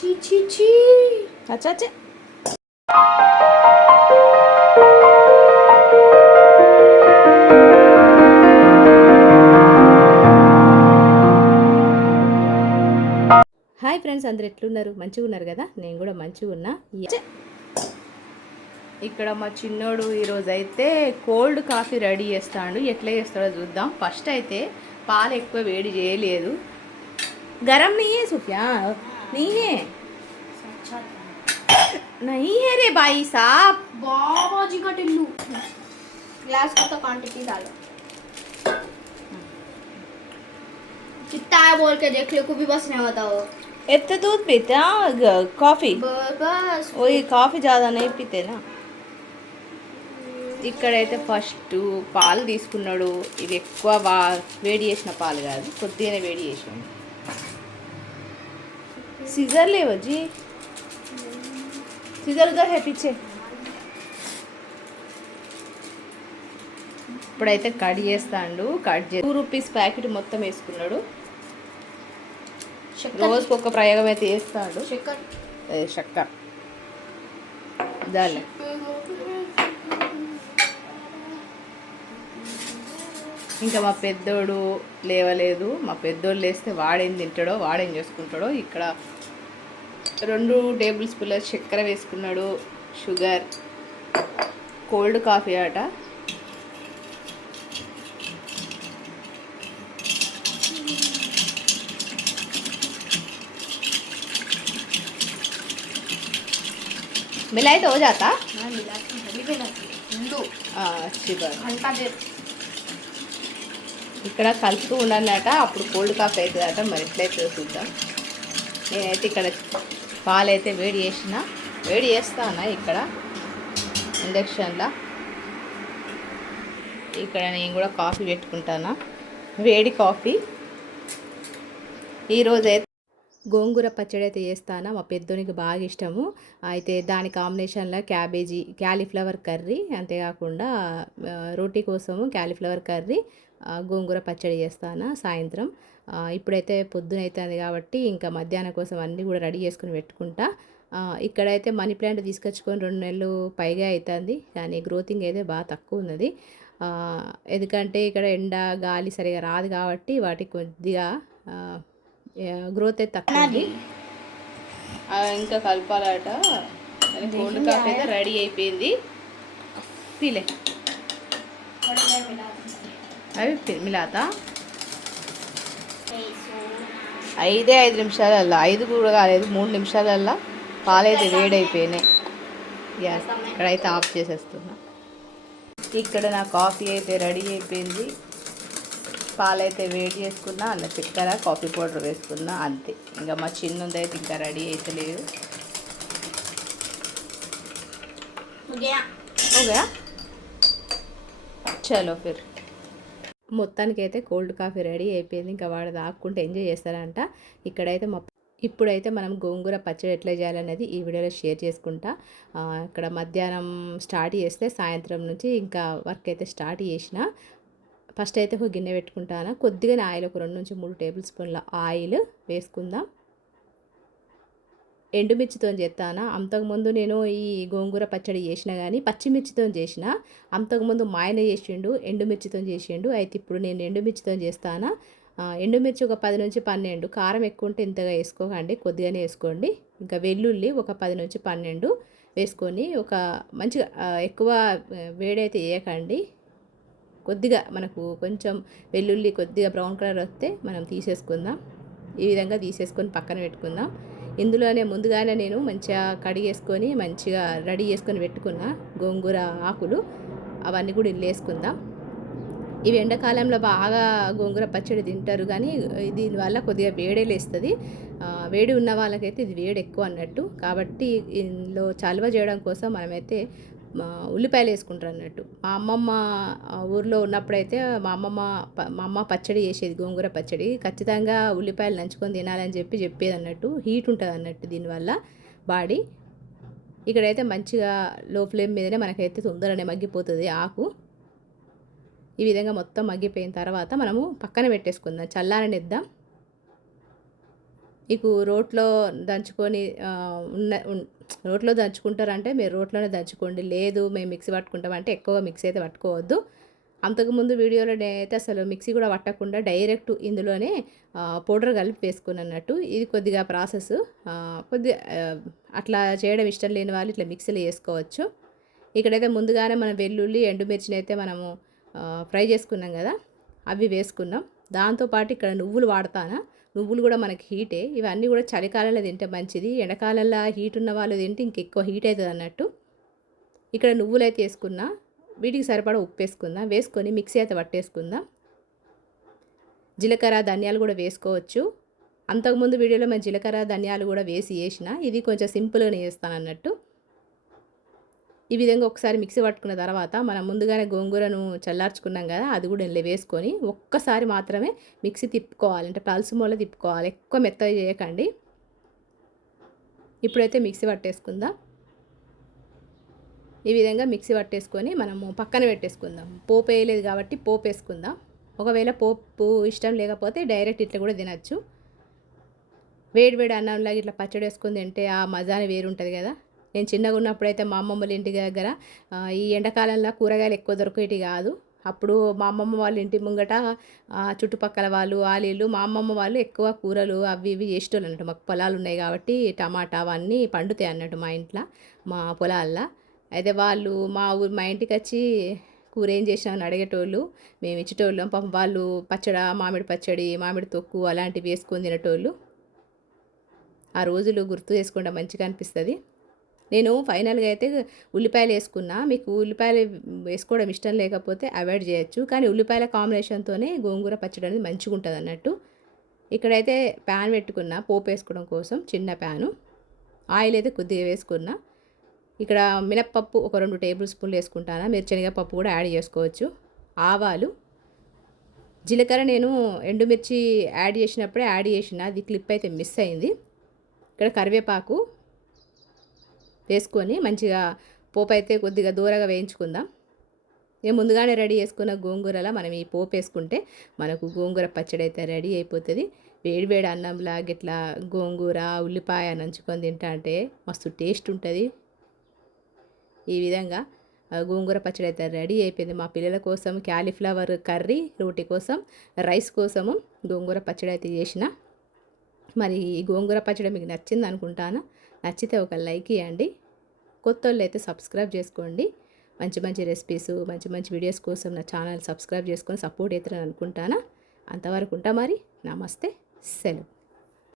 ఛీ ఛీ ఛీ. అచ్చా అచ్చా. హాయ్ ఫ్రెండ్స్, అందరు ఎట్లున్నారు? మంచిగా ఉన్నారు కదా? నేను కూడా మంచిగా ఉన్నా. ఇక్కడ మా చిన్నోడు ఈరోజు అయితే కోల్డ్ కాఫీ రెడీ చేస్తాడు. ఎట్లా చేస్తాడో చూద్దాం. ఫస్ట్ అయితే పాలు ఎక్కువ వేడి చేయలేదు. గరం नहीं है सुफिया, नहीं है, नहीं है रे भाई साहब. बाबा जी का टिल्लू. ग्लास का तो क्वांटिटी डालो. कितना है बोल के देख ले, को भी बस नहीं होता वो. इतना दूध पीते हैं कॉफ़ी? बस वही काफ़ी ज़्यादा नहीं पीते ना. ఇక్కడైతే ఫస్ట్ పాలు తీసుకున్నాడు. ఇవి ఎక్కువ వేడి చేసిన పాలు కాదు, కొద్దిగానే వేడి చేసాను. सीजर ले जी, सीजर उधर है पीछे. ఇప్పుడైతే కట్ చేస్తాడు. కట్ చేసి 2 రూపీస్ ప్యాకెట్ మొత్తం వేసుకున్నాడు. రోజుకి ఒక ప్రయోగం అయితే వేస్తాడు. చక్కెర దాని ఇంకా మా పెద్దోడు లేవలేదు. మా పెద్దోడు లేస్తే వాడేం తింటాడో, వాడేం చేసుకుంటాడో. ఇక్కడ 2 టేబుల్ స్పూన్ల చక్కెర వేసుకున్నాడు. షుగర్, కోల్డ్ కాఫీ ఆట. మిలాయి తో हो जाता. अच्छी बात. ఇక్కడ కలుపుతూ ఉండాలట, అప్పుడు కోల్డ్ కాఫీ అవుతుందట. మరి ఎట్లయితే చూద్దాం. నేనైతే ఇక్కడ పాలైతే వేడి చేస్తాను ఇక్కడ ఇండక్షన్లో. ఇక్కడ నేను కూడా కాఫీ పెట్టుకుంటాను, వేడి కాఫీ. ఈరోజైతే గోంగూర పచ్చడి అయితే చేస్తాను. మా పెద్దోనికి బాగా ఇష్టము. అయితే దాని కాంబినేషన్లో క్యాలీఫ్లవర్ కర్రీ, అంతేకాకుండా రోటీ కోసము క్యాలీఫ్లవర్ కర్రీ, గోంగూర పచ్చడి చేస్తాను సాయంత్రం. ఇప్పుడైతే పొద్దున అవుతుంది కాబట్టి ఇంకా మధ్యాహ్నం కోసం అన్నీ కూడా రెడీ చేసుకుని పెట్టుకుంటా. ఇక్కడైతే మనీ ప్లాంట్ తీసుకొచ్చుకొని 2 నెలలు పైగా అవుతుంది, కానీ గ్రోతింగ్ అయితే బాగా తక్కువ ఉన్నది. ఎందుకంటే ఇక్కడ ఎండ గాలి సరిగా రాదు కాబట్టి వాటికి కొద్దిగా గ్రోత్ అయితే తక్కువ ఉంది. ఇంకా కలపాలట. కోల్డ్ కాఫీ అయితే రెడీ అయిపోయింది. పీలే అవి మిలాతా 5 నిమిషాలల్లా, 5 కూడా కాలేదు, 3 నిమిషాలల్లా పాలైతే వేడైపోయినాయి. గ్యాస్ ఇక్కడైతే ఆఫ్ చేసేస్తున్నా. ఇక్కడ నా కాఫీ అయితే రెడీ అయిపోయింది. పాలైతే వేడి చేసుకున్నా, అలా చక్కెర, కాఫీ పౌడర్ వేసుకున్నా, అంతే. ఇంకా మా చిన్నదైతే ఇంకా రెడీ అయితే లేదు. ఓకే చలో ఫిర్. మొత్తానికి అయితే కోల్డ్ కాఫీ రెడీ అయిపోయింది. ఇంకా వాడు తాక్కుంటే ఎంజాయ్ చేస్తారంట. ఇప్పుడైతే మనం గోంగూర పచ్చడి ఎట్లా చేయాలనేది ఈ వీడియోలో షేర్ చేసుకుంటా. ఇక్కడ మధ్యాహ్నం స్టార్ట్ చేస్తే సాయంత్రం నుంచి ఇంకా వర్క్ అయితే స్టార్ట్ చేసిన. ఫస్ట్ అయితే ఒక గిన్నె పెట్టుకుంటాను. కొద్దిగానే ఆయిల్, ఒక 2 నుంచి 3 టేబుల్ స్పూన్ల ఆయిల్ వేసుకుందాం. ఎండుమిర్చితో చేస్తాను. అంతకుముందు నేను ఈ గోంగూర పచ్చడి చేసిన, కానీ పచ్చిమిర్చితో చేసిన. అంతకుముందు మా ఆయన చేసిండు, ఎండుమిర్చితో చేసిండు. అయితే ఇప్పుడు నేను ఎండుమిర్చితో చేస్తాను. ఎండుమిర్చి ఒక 10 నుంచి 12. కారం ఎక్కువ ఉంటే ఇంతగా వేసుకోకండి, కొద్దిగానే వేసుకోండి. ఇంకా వెల్లుల్లి ఒక 10 నుంచి 12 వేసుకొని ఒక మంచిగా ఎక్కువ వేడైతే వేయకండి. కొద్దిగా మనకు కొంచెం వెల్లుల్లి కొద్దిగా బ్రౌన్ కలర్ వస్తే మనం తీసేసుకుందాం. ఈ విధంగా తీసేసుకొని పక్కన పెట్టుకుందాం. ఇందులోనే ముందుగానే నేను మంచిగా కడిగేసుకొని మంచిగా రెడీ చేసుకొని పెట్టుకున్న గోంగూర ఆకులు అవన్నీ కూడా ఇల్లు వేసుకుందాం. ఇవి ఎండాకాలంలో బాగా గోంగూర పచ్చడి తింటారు, కానీ దీనివల్ల కొద్దిగా వేడే లేస్తుంది. వేడి ఉన్న వాళ్ళకైతే ఇది వేడి ఎక్కువ అన్నట్టు. కాబట్టి ఇందులో చలువ చేయడం కోసం మనమైతే ఉల్లిపాయలు వేసుకుంటారు అన్నట్టు. మా అమ్మమ్మ ఊర్లో ఉన్నప్పుడైతే మా అమ్మ పచ్చడి చేసేది, గోంగూర పచ్చడి. ఖచ్చితంగా ఉల్లిపాయలు నంచుకొని తినాలని చెప్పేది అన్నట్టు. హీట్ ఉంటుంది అన్నట్టు దీనివల్ల బాడీ. ఇక్కడైతే మంచిగా లో ఫ్లేమ్ మీదనే మనకైతే తొందరనే మగ్గిపోతుంది ఆకు. ఈ విధంగా మొత్తం మగ్గిపోయిన తర్వాత మనము పక్కన పెట్టేసుకుందాం, చల్లారనిద్దాం. మీకు రోట్లో దంచుకొని రోట్లో దంచుకుంటారంటే మీరు రోట్లోనే దంచుకోండి. లేదు మేము మిక్సీ పట్టుకుంటామంటే ఎక్కువగా మిక్సీ అయితే పట్టుకోవద్దు. అంతకుముందు వీడియోలో నేనైతే అసలు మిక్సీ కూడా పట్టకుండా డైరెక్ట్ ఇందులోనే పౌడర్ కలిపి వేసుకున్నట్టు. ఇది కొద్దిగా ప్రాసెస్ కొద్దిగా అట్లా చేయడం ఇష్టం లేని వాళ్ళు ఇట్లా మిక్సీలో వేసుకోవచ్చు. ఇక్కడైతే ముందుగానే మనం వెల్లుల్లి ఎండుమిర్చిని అయితే మనము ఫ్రై చేసుకున్నాం కదా, అవి వేసుకున్నాం. దాంతోపాటు ఇక్కడ నువ్వులు వాడతాను. నువ్వులు కూడా మనకి హీటే. ఇవన్నీ కూడా చలికాలంలో తింటే మంచిది. ఎండాకాలంలో హీట్ ఉన్న వాళ్ళు తింటే ఇంకెక్కువ హీట్ అవుతుంది అన్నట్టు. ఇక్కడ నువ్వులు అయితే వేసుకున్నా. వీటికి సరిపడా ఉప్పు వేసుకుందాం. వేసుకొని మిక్సీ అయితే పట్టేసుకుందాం. జీలకర్ర ధనియాలు కూడా వేసుకోవచ్చు. అంతకుముందు వీడియోలో మేము జీలకర్ర ధనియాలు కూడా వేసిన. ఇది కొంచెం సింపుల్గానే చేస్తాను అన్నట్టు. ఈ విధంగా ఒకసారి మిక్సీ పట్టుకున్న తర్వాత మనం ముందుగానే గోంగూరను చల్లార్చుకున్నాం కదా, అది కూడా ఇందులో వేసుకొని ఒక్కసారి మాత్రమే మిక్సీ తిప్పుకోవాలి. అంటే పల్స్ మూల తిప్పుకోవాలి, ఎక్కువ మెత్తగా చేయకండి. ఇప్పుడైతే మిక్సీ పట్టేసుకుందాం. ఈ విధంగా మిక్సీ పట్టేసుకొని మనము పక్కన పెట్టేసుకుందాం. పోపు వేయలేదు కాబట్టి పోపు వేసుకుందాం. ఒకవేళ పోపు ఇష్టం లేకపోతే డైరెక్ట్ ఇట్లా కూడా తినచ్చు. వేడి వేడి అన్నంలాగా ఇట్లా పచ్చడి వేసుకొని తింటే ఆ మజానే వేరుంటుంది కదా. నేను చిన్నగా ఉన్నప్పుడైతే మా అమ్మమ్మల ఇంటి దగ్గర ఈ ఎండాకాలంలో కూరగాయలు ఎక్కువ దొరికేటి కాదు. అప్పుడు మా అమ్మమ్మ వాళ్ళ ఇంటి ముంగట చుట్టుపక్కల వాళ్ళు ఆలీళ్ళు మా అమ్మమ్మ వాళ్ళు ఎక్కువ కూరలు అవి ఇవి చేసేటోళ్ళు అన్నట్టు. మాకు పొలాలు ఉన్నాయి కాబట్టి టమాటా అవన్నీ పండుతాయి అన్నట్టు మా ఇంట్లో, మా పొలాల్లో. అయితే వాళ్ళు మా ఇంటికి వచ్చి కూర ఏం చేసినామని అడిగేటోళ్ళు, మేము ఇచ్చేటోళ్ళం. పాపం వాళ్ళు మామిడి పచ్చడి, మామిడి తొక్కు అలాంటివి వేసుకొని తినేటోళ్ళు. ఆ రోజులు గుర్తు చేసుకుంటే మంచిగా అనిపిస్తుంది. నేను ఫైనల్గా అయితే ఉల్లిపాయలు వేసుకున్నా. మీకు ఉల్లిపాయలు వేసుకోవడం ఇష్టం లేకపోతే అవాయిడ్ చేయొచ్చు. కానీ ఉల్లిపాయల కాంబినేషన్తోనే గోంగూర పచ్చడి అనేది మంచిగా ఉంటుంది అన్నట్టు. ఇక్కడైతే ప్యాన్ పెట్టుకున్నా పోపు వేసుకోవడం కోసం, చిన్న ప్యాను. ఆయిల్ అయితే కొద్దిగా వేసుకున్నా. ఇక్కడ మినప్పప్పు ఒక 2 టేబుల్ స్పూన్లు వేసుకుంటాను. మీరు శనగపప్పు కూడా యాడ్ చేసుకోవచ్చు. ఆవాలు, జీలకర్ర నేను ఎండుమిర్చి యాడ్ చేసినప్పుడే యాడ్ చేసిన, అది క్లిప్ అయితే మిస్ అయింది. ఇక్కడ కరివేపాకు వేసుకొని మంచిగా పోపు అయితే కొద్దిగా దూరగా వేయించుకుందాం. ఇక ముందుగానే రెడీ చేసుకున్న గోంగూరలా మనం ఈ పోపు వేసుకుంటే మనకు గోంగూర పచ్చడి అయితే రెడీ అయిపోతుంది. వేడివేడి అన్నంలా గిట్లా గోంగూర ఉల్లిపాయ నంచుకొని తింటా అంటే మస్తు టేస్ట్ ఉంటుంది. ఈ విధంగా గోంగూర పచ్చడి అయితే రెడీ అయిపోయింది. మా పిల్లల కోసం క్యాలీఫ్లవర్ కర్రీ, రోటి కోసం, రైస్ కోసము గోంగూర పచ్చడి అయితే చేసిన. మరి ఈ గోంగూర పచ్చడి మీకు నచ్చింది అనుకుంటాను. నచ్చితే ఒక లైక్ ఇవ్వండి. కొత్త వాళ్ళు అయితే సబ్స్క్రైబ్ చేసుకోండి. మంచి మంచి రెసిపీస్, మంచి మంచి వీడియోస్ కోసం నా ఛానల్ సబ్స్క్రైబ్ చేసుకొని సపోర్ట్ అవుతారని అనుకుంటాను. అంతవరకు ఉంటా మరి. నమస్తే, సెలవు.